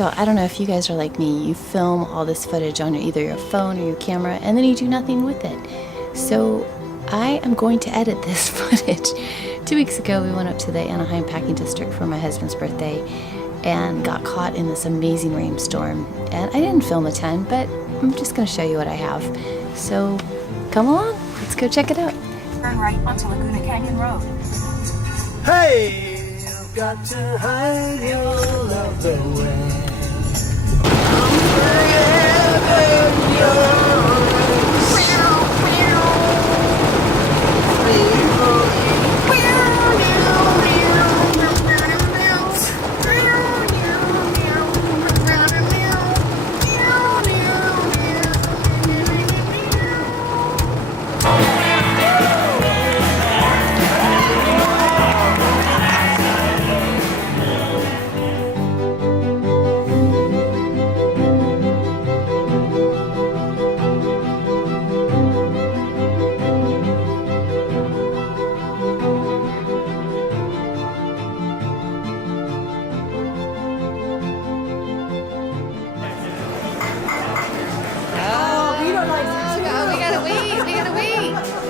So I don't know if you guys are like me. You film all this footage on either your phone or your camera, and then you do nothing with it. So I am going to edit this footage. 2 weeks ago, we went up to the Anaheim Packing District for my husband's birthday and got caught in this amazing rainstorm. And I didn't film a ton, but I'm just going to show you what I have. So come along, let's go check it out. Turn right onto Laguna Canyon Road. Hey, you've got to hide your love away.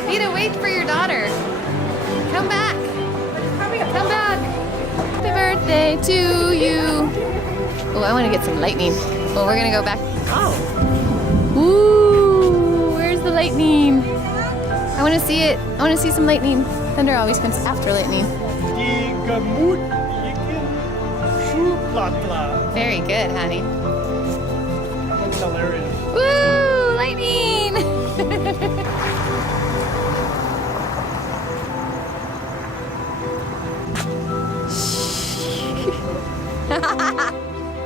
Vido, wait for your daughter. Come back. Come back. Happy birthday to you. Oh, I want to get some lightning. Well, we're going to go back. Oh. Ooh, where's the lightning? I want to see it. I want to see some lightning. Thunder always comes after lightning. Very good, honey. That's hilarious. Woo, lightning!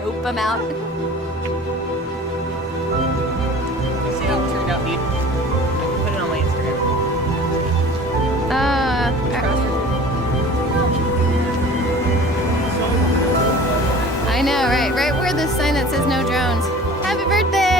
Nope, I'm out. See how it turned out neat. I can put it on my Instagram. I know, right where the sign that says no drones. Happy birthday!